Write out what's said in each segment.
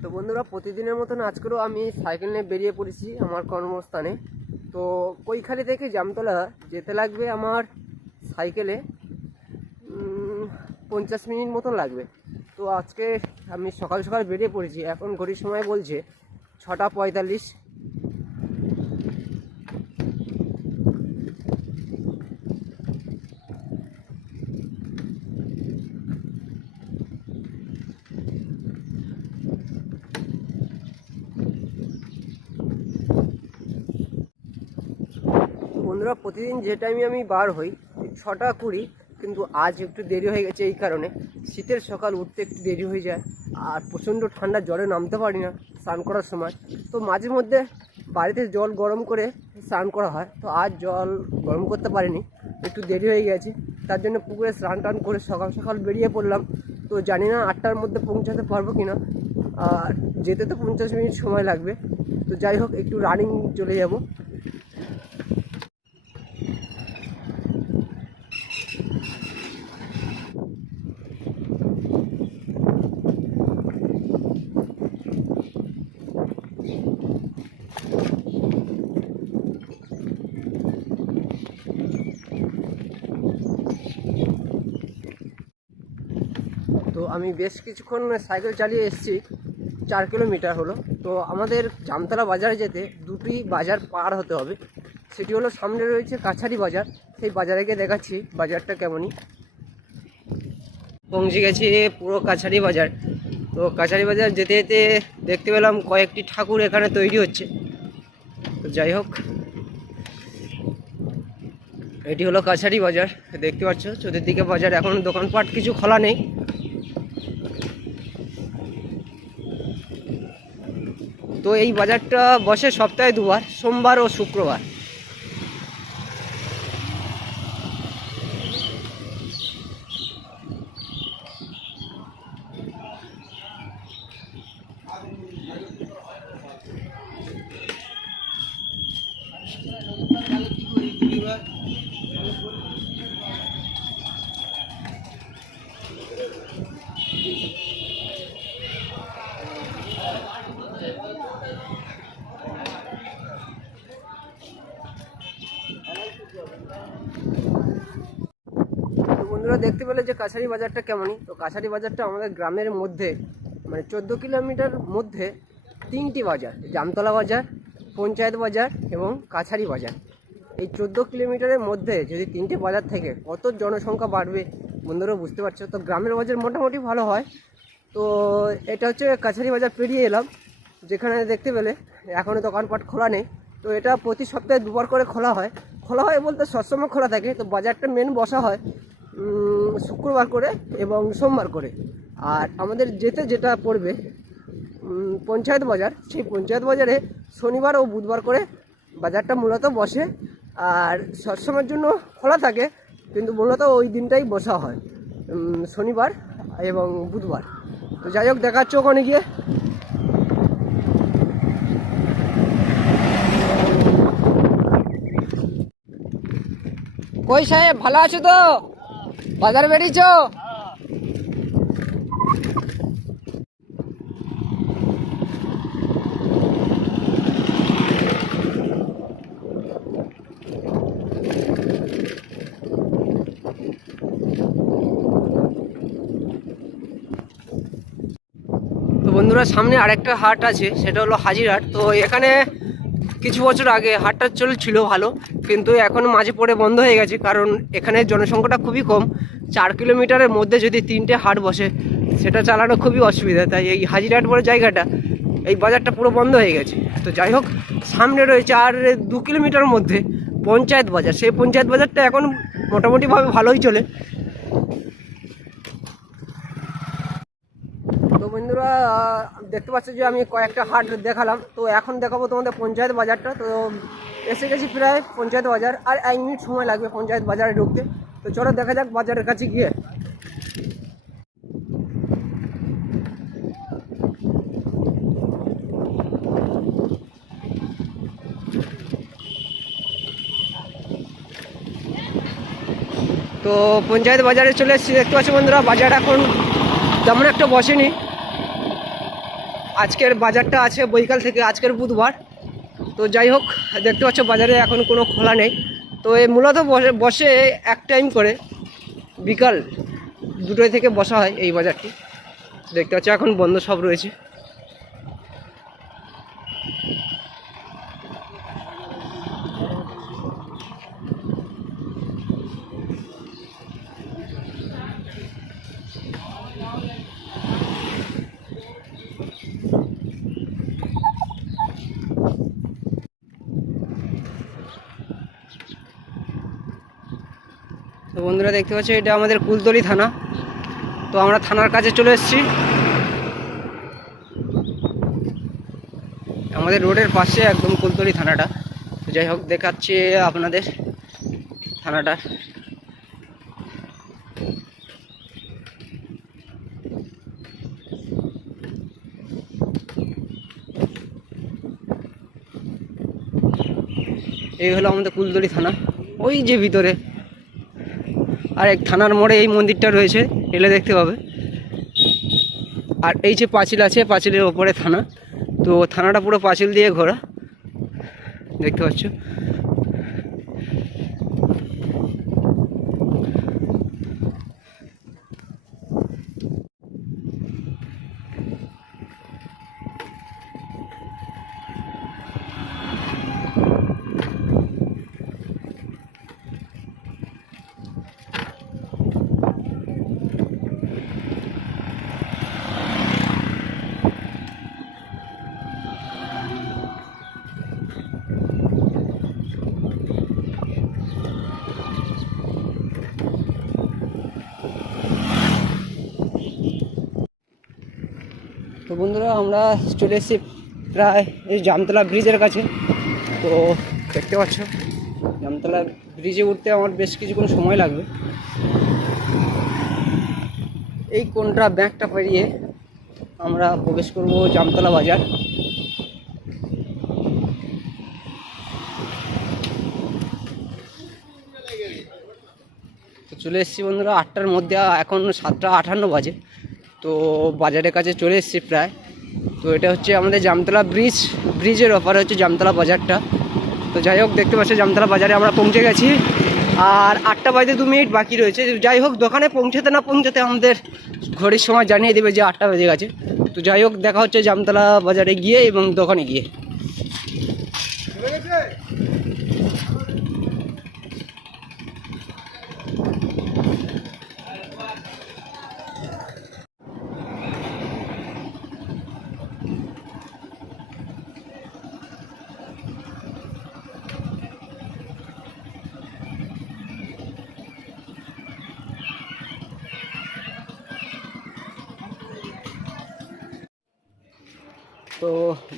তো বন্ধুরা, প্রতিদিনের মতন আজকেও আমি সাইকেল নিয়ে বেরিয়ে পড়েছি আমার কর্মস্থানে। তো কৈখালি থেকে জামতলা যেতে লাগবে আমার সাইকেলে পঞ্চাশ মিনিট মতন লাগবে। তো আজকে আমি সকাল সকাল বেরিয়ে পড়েছি। এখন ঘড়ির সময় বলছে ছটা পঁয়তাল্লিশ। প্রতিদিন যে টাইমে আমি বার হই, ছটা কুড়ি, কিন্তু আজ একটু দেরি হয়ে গেছে এই কারণে। শীতের সকাল উঠতে একটু দেরি হয়ে যায়, আর প্রচণ্ড ঠান্ডা জলে নামতে পারি না স্নান করার সময়। তো মাঝে মধ্যে বাড়িতে জল গরম করে স্নান করা হয়, তো আজ জল গরম করতে পারিনি, একটু দেরি হয়ে গেছে। তার জন্য পুকুরে স্নান টান করে সকাল সকাল বেরিয়ে পড়লাম। তো জানি না আটটার মধ্যে পৌঁছাতে পারব কি না আর যেতে তো পঞ্চাশ মিনিট সময় লাগবে। তো যাই হোক, একটু রানিং চলে যাব। আমি বেশ কিছুক্ষণ সাইকেল চালিয়ে এসেছি, চার কিলোমিটার হলো। তো আমাদের জামতলা বাজারে যেতে দুটি বাজার পার হতে হবে। সেটি হলো সামনে রয়েছে কাছারি বাজার। সেই বাজারে গিয়ে দেখাচ্ছি বাজারটা কেমনই। পৌঁছে গেছি পুরো কাছারি বাজার। তো কাছারি বাজার যেতে যেতে দেখতে পেলাম কয়েকটি ঠাকুর এখানে তৈরি হচ্ছে। তো যাই হোক, এটি হলো কাছারি বাজার। দেখতে পাচ্ছ, চতুর্দিকে বাজার। এখন দোকানপাট কিছু খোলা নেই। তো এই বাজারটা বসে সপ্তাহে দুবার সোমবার ও শুক্রবার তো বন্ধুরা দেখতে পেলে যে কাছারি বাজারটা কেমনই? তো কাছারি বাজারটা আমাদের গ্রামের মধ্যে মানে চোদ্দ কিলোমিটার মধ্যে তিনটি বাজার, জামতলা বাজার, পঞ্চায়েত বাজার এবং কাছারি বাজার। এই চোদ্দ কিলোমিটারের মধ্যে যদি তিনটে বাজার থেকে কত জনসংখ্যা বাড়বে বন্ধুরা বুঝতে পারছ? তো গ্রামের বাজার মোটামুটি ভালো হয়। তো এটা হচ্ছে কাছারি বাজার পেরিয়ে এলাম, যেখানে দেখতে পেলে এখনও দোকানপাট খোলা নেই। তো এটা প্রতি সপ্তাহে দুবার করে খোলা হয়। খোলা হয় বলতে সবসময় খোলা থাকে, তো বাজারটা মেন বসা হয়। শুক্রবার করে এবং সোমবার করে। আর আমাদের যেতে যেটা পড়বে পঞ্চায়েত বাজার, সেই পঞ্চায়েত বাজারে শনিবার ও বুধবার করে বাজারটা মূলত বসে। আর সবসময়ের জন্য খোলা থাকে, কিন্তু মূলত ওই দিনটাই বসা হয় শনিবার এবং বুধবার। তো যাই হোক, দেখাচ্ছ ওখানে গিয়ে। কই সাহেব, ভালো আছো তো? বাজার বেরিয়েছ? বন্ধুরা, সামনে আরেকটা হাট আছে, সেটা হলো হাজির হাট তো এখানে কিছু বছর আগে হাটটা চলছিল ভালো। কিন্তু এখন মাঝে পড়ে বন্ধ হয়ে গেছে, কারণ এখানে জনসংখ্যাটা খুবই কম। চার কিলোমিটারের মধ্যে যদি তিনটে হাট বসে, সেটা চালানো খুবই অসুবিধা। তাই এই হাজিরহাট বলে জায়গাটা, এই বাজারটা পুরো বন্ধ হয়ে গেছে। তো যাই হোক, সামনে রয়েছে আর দু কিলোমিটার মধ্যে পঞ্চায়েত বাজার। সেই পঞ্চায়েত বাজারটা এখন মোটামুটিভাবে ভালোই চলে। তো বন্ধুরা আহ, দেখতে পাচ্ছ যে আমি কয়েকটা হাট দেখালাম। তো এখন দেখাবো তোমাদের পঞ্চায়েত বাজারটা। তো এসে গেছি প্রায় পঞ্চায়েত বাজার। আর এক মিনিট সময় লাগবে পঞ্চায়েত বাজারে ঢুকতে। তো চলো দেখা যাক বাজারের কাছে গিয়ে। তো পঞ্চায়েত বাজারে চলে এসেছি। দেখতে পাচ্ছি বন্ধুরা বাজার এখন তেমন একটা বসেনি। আজকের বাজারটা আছে বৈকাল থেকে আজকের বুধবার। তো যাই হোক, দেখতে পাচ্ছ বাজারে এখন কোনো খোলা নেই। তো এ মূলত বসে বসে এক টাইম করে বিকাল দুটোয় থেকে বসা হয় এই বাজারটি। দেখতে পাচ্ছ এখন বন্ধ সব রয়েছে। বন্ধুরা দেখতে পাচ্ছ, এটা আমাদের কুলতলি থানা। তো আমরা থানার কাছে চলে এসেছি। আমাদের রোডের পাশে একদম কুলতলি থানাটা। তো যাই হোক, দেখাচ্ছি আপনাদের থানাটা। এই হলো আমাদের কুলতলি থানা। ওই যে ভিতরে। আর এক থানার মোড়ে এই মন্দিরটা রয়েছে, এলে দেখতে পাবে। আর এই যে পাঁচিল আছে, পাঁচিলের ওপরে থানা। তো থানাটা পুরো পাঁচিল দিয়ে ঘোরা। দেখতে পাচ্ছ? তো বন্ধুরা, আমরা চলে এসেছি প্রায় এই জামতলা ব্রিজের কাছে। তো দেখতে পাচ্ছ, জামতলা ব্রিজে উঠতে আমার বেশ কিছুক্ষণ সময় লাগবে। এই কোনটা ব্যাংকটা পেরিয়ে আমরা প্রবেশ করব জামতলা বাজার। চলে এসেছি বন্ধুরা, আটটার মধ্যে, এখন সাতটা আটান্ন বাজে। তো বাজারের কাছে চলে এসেছি প্রায়। তো এটা হচ্ছে আমাদের জামতলা ব্রিজ, ব্রিজের ওপারে হচ্ছে জামতলা বাজারটা। তো যাই হোক, দেখতে পাচ্ছি জামতলা বাজারে আমরা পৌঁছে গেছি। আর আটটা বাজে দু মিনিট বাকি রয়েছে। যাই হোক, দোকানে পৌঁছাতে না পৌঁছাতে আমাদের ঘড়ির সময় জানিয়ে দেবে যে আটটা বেজে গেছে। তো যাই হোক, দেখা হচ্ছে জামতলা বাজারে গিয়ে এবং দোকানে গিয়ে। তো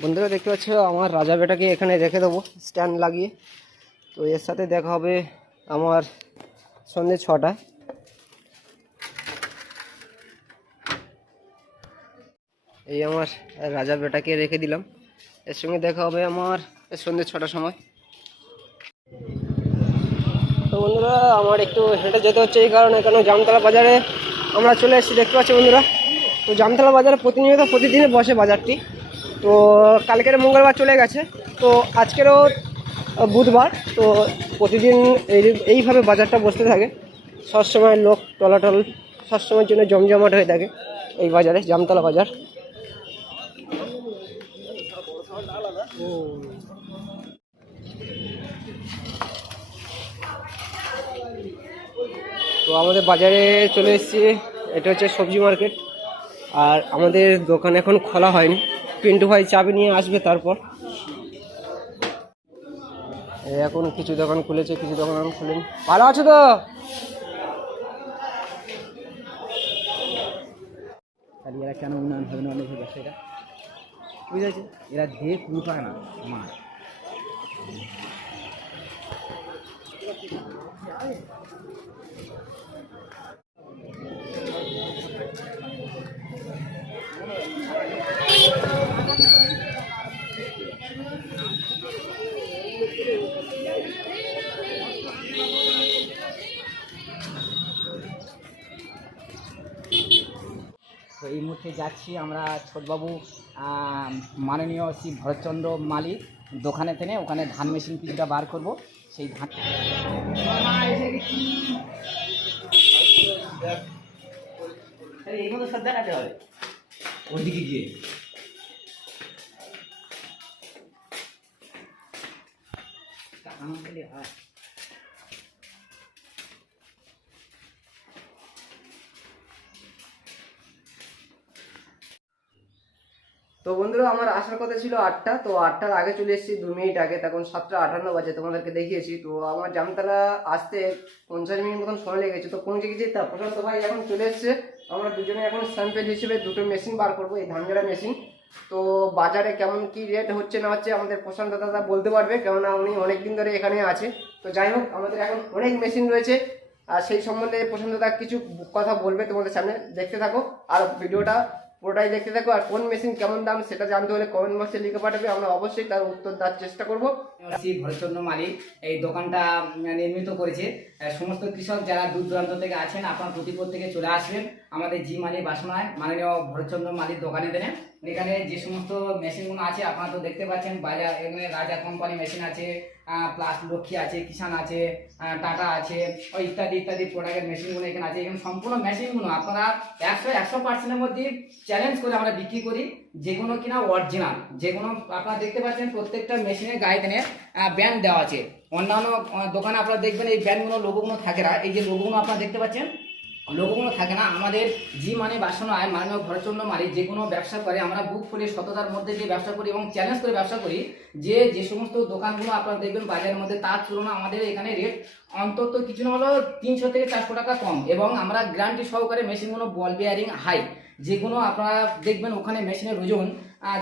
বন্ধুরা দেখতে পাচ্ছ, আমার রাজা বেটাকে এখানে রেখে দেবো স্ট্যান্ড লাগিয়ে। তো এর সাথে দেখা হবে আমার সন্ধ্যে ছটায় এই আমার রাজা বেটাকে রেখে দিলাম। এর সঙ্গে দেখা হবে আমার সন্ধ্যে ছটার সময়। তো বন্ধুরা, আমার একটু হেঁটে যেতে হচ্ছে এই কারণে, কেন জামতলা বাজারে আমরা চলে এসেছি, দেখতে পাচ্ছি বন্ধুরা? তো জামতলা বাজারে প্রতিনিয়ত প্রতিদিনে বসে বাজারটি। তো কালকের মঙ্গলবার চলে গেছে। তো আজকেরও বুধবার, তো প্রতিদিন এই, এইভাবে বাজারটা বসতে থাকে। সবসময় লোক টলাটল, সবসময়ের জন্য জমজমাট হয়ে থাকে এই বাজারে, জামতলা বাজার। তো আমাদের বাজারে চলে এসেছি, এটা হচ্ছে সবজি মার্কেট। আর আমাদের দোকান এখন খোলা হয়নি। পিন্টু ভাই চাবি নিয়ে আসবে তারপর। এখন কিছু দোকান খুলেছে, কিছু দোকান খুলেনি। ভালো আছো তো? তাহলে এরা কেন উন্নয়ন হবে না অনেক ব্যবসায়ীরা? বুঝেছে? এরা পুরো পায় না মাছ যাচ্ছি আমরা ছোটবাবু মাননীয় শ্রী ভরতচন্দ্র মালিক দোকানে থেকে ওখানে ধান মেশিন কিছুটা বার করব। সেই ধান এইগুলো সব দেখাতে হবে। ওইদিকে গিয়ে। হয়। তো বন্ধুরা, আমার আসার কথা ছিল আটটা, তো আটটার আগে চলে এসেছি দু মিনিট আগে। তখন সাতটা আটান্ন বাজে তোমাদেরকে দেখিয়েছি। তো আমার জামতলা আসতে পঞ্চাশ মিনিট মতন সময় লেগেছে তো পৌঁছে গেছি তা প্রশান্ত ভাই এখন চলে এসছে। আমরা দুজনে এখন স্যাম্পেল হিসেবে দুটো মেশিন বার করব, এই ধান ঝাড়া মেশিন তো বাজারে কেমন কি রেট হচ্ছে না হচ্ছে আমাদের প্রশান্ত দাদা বলতে পারবে, কেননা উনি অনেক দিন ধরে এখানে আছে। তো যাই হোক, আমাদের এখন অনেক মেশিন রয়েছে। আর সেই সম্বন্ধে প্রশান্ত দা কিছু কথা বলবে তোমাদের সামনে। দেখতে থাকো। আর ভিডিওটা পুরোটাই দেখতে থাকো, আর কোন মেশিন কেমন দাম সেটা জানতে হলে কমেন্ট বক্সে লিখে পাঠাবে, আমরা অবশ্যই তার উত্তর দেওয়ার চেষ্টা করব। শ্রী ভরচন্দ্র মালিক এই দোকানটা নির্মিত করেছে। সমস্ত কৃষক যারা দূর দূরান্ত থেকে আছেন, আপনার প্রতিপদ থেকে চলে আসবেন। আমাদের জি মালিক বাসনায় মাননীয় ভরতচন্দ্র মালির দোকানে দেন এখানে যে সমস্ত মেশিনগুলো আছে, আপনারা তো দেখতে পাচ্ছেন, বাজার, এখানে রাজা কোম্পানি মেশিন আছে প্লাস লক্ষ্মী আছে, কিষান আছে টাটা আছে ইত্যাদি ইত্যাদি প্রোডাক্টের মেশিনগুলো এখানে আছে। এখানে সম্পূর্ণ মেশিনগুলো আপনারা একশো একশো পার্সেন্টের মধ্যে চ্যালেঞ্জ করে আমরা বিক্রি করি যেগুলো কিনা অরিজিনাল যেগুলো আপনারা দেখতে পাচ্ছেন, প্রত্যেকটা মেশিনের গায়ে ব্যান্ড দেওয়া আছে। অন্যান্য দোকানে আপনারা দেখবেন এই ব্যান্ডগুলো লোগোগুলো থাকে না। এই যে লোগোগুলো আপনারা দেখতে পাচ্ছেন, লোগোগুলো থাকে না। আমাদের জি মানে বাসনায় মাননীয় ভরচন্দ্র মালিক, যে কোনো ব্যবসা করে, আমরা বুক ফুলে সততার মধ্যে যে ব্যবসা করি এবং চ্যালেঞ্জ করে ব্যবসা করি, যে যে সমস্ত দোকানগুলো আপনারা দেখবেন বাজারের মধ্যে, তার তুলনায় আমাদের এখানে রেট অন্তত কিছু না হলেও তিনশো থেকে চারশো টাকা কম। এবং আমরা গ্যারান্টি সহকারে মেশিনগুলো বল বেয়ারিং হাই যে কোনো আপনারা দেখবেন ওখানে মেশিনের ওজন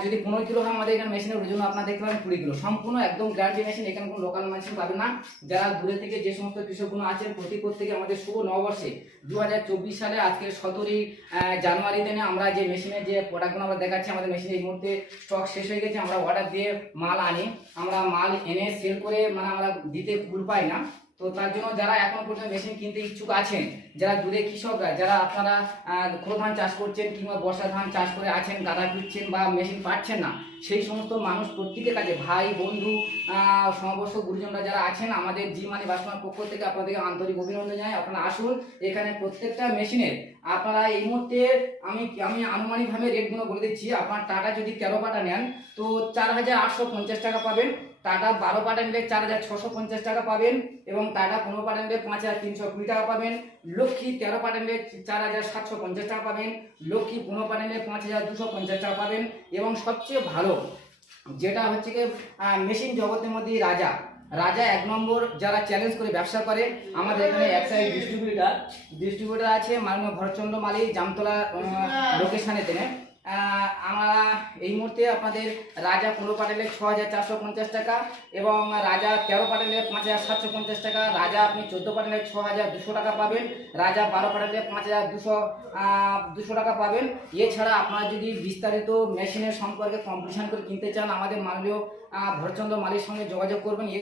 যদি পনেরো কিলো হয় আমাদের এখানে মেশিনের ওজন আপনারা দেখতে পাবেন কুড়ি কিলো। সম্পূর্ণ একদম গ্যারান্টি মেশিন এখানে কোনো লোকাল মেশিন পাবে না। যারা দূরে থেকে যে সমস্ত কৃষকগুলো আছেন, প্রতি প্রত্যেকে আমাদের শুভ নববর্ষে দু হাজার চব্বিশ সালে আজকে সতেরোই জানুয়ারিতে নিয়ে আমরা যে মেশিনের যে প্রোডাক্টগুলো আমরা দেখাচ্ছি, আমাদের মেশিনে এই মুহূর্তে স্টক শেষ হয়ে গেছে। আমরা অর্ডার দিয়ে মাল আনি। আমরা মাল এনে সেল করে মানে আমরা দিতে ভুল পাই না। তো তার জন্য যারা এখন পর্যন্ত মেশিন কিনতে ইচ্ছুক আছেন, যারা দূরে কৃষকরা, যারা আপনারা খোলো ধান চাষ করছেন কিংবা বর্ষা ধান চাষ করে আছেন, গাদা পিটছেন বা মেশিন পাচ্ছেন না, সেই সমস্ত মানুষ প্রত্যেকের কাছে, ভাই, বন্ধু সমবর্ষ গুরুজনরা যারা আছেন, আমাদের জি মানে বাসনার পক্ষ থেকে আপনাদেরকে আন্তরিক অভিনন্দন জানাই। আপনারা আসুন, এখানে প্রত্যেকটা মেশিনের আপনারা এই মুহূর্তে আমি আমি আনুমানিকভাবে রেটগুলো বলে দিচ্ছি। আপনার টাটা যদি তেরো পাটা নেন, তো চার হাজার আটশো পঞ্চাশ টাকা পাবেন। টাটা বারো পাটা নিলে চার হাজার ছশো পঞ্চাশ টাকা পাবেন এবং টাটা পনেরো পাটা নিলে পাঁচ হাজার তিনশো কুড়ি টাকা পাবেন। লক্ষ্মী তেরো পাটা নিলে চার হাজার সাতশো পঞ্চাশ টাকা পাবেন। লক্ষ্মী পনেরো পাটা নিলে পাঁচ হাজার দুশো পঞ্চাশ টাকা পাবেন। এবং সবচেয়ে ভালো যেটা হচ্ছে কি মেশিন জগতের মধ্যে রাজা। রাজা এক নম্বর যারা চ্যালেঞ্জ করে ব্যবসা করে, আমাদের এখানে এক সাইড ডিস্ট্রিবিউটার ডিস্ট্রিবিউটার আছে মাননীয় ভরচন্দ্র মালিক, জামতলা লোকেশনে তেনে। আমরা এই মুহূর্তে আপনাদের রাজা পনেরো পাটেলে ছ হাজার চারশো পঞ্চাশ টাকা এবং রাজা তেরো পাটেলে পাঁচ হাজার সাতশো পঞ্চাশ টাকা। রাজা আপনি চোদ্দ পাটেলে ছ হাজার দুশো টাকা পাবেন। রাজা বারো পাটেলে পাঁচ হাজার দুশো দুশো টাকা পাবেন। এছাড়া আপনারা যদি বিস্তারিত মেশিনের সম্পর্কে কম্পিটিশন করে কিনতে চান, আমাদের মাননীয় ভরচন্দ্র মালির সঙ্গে যোগাযোগ করবেন।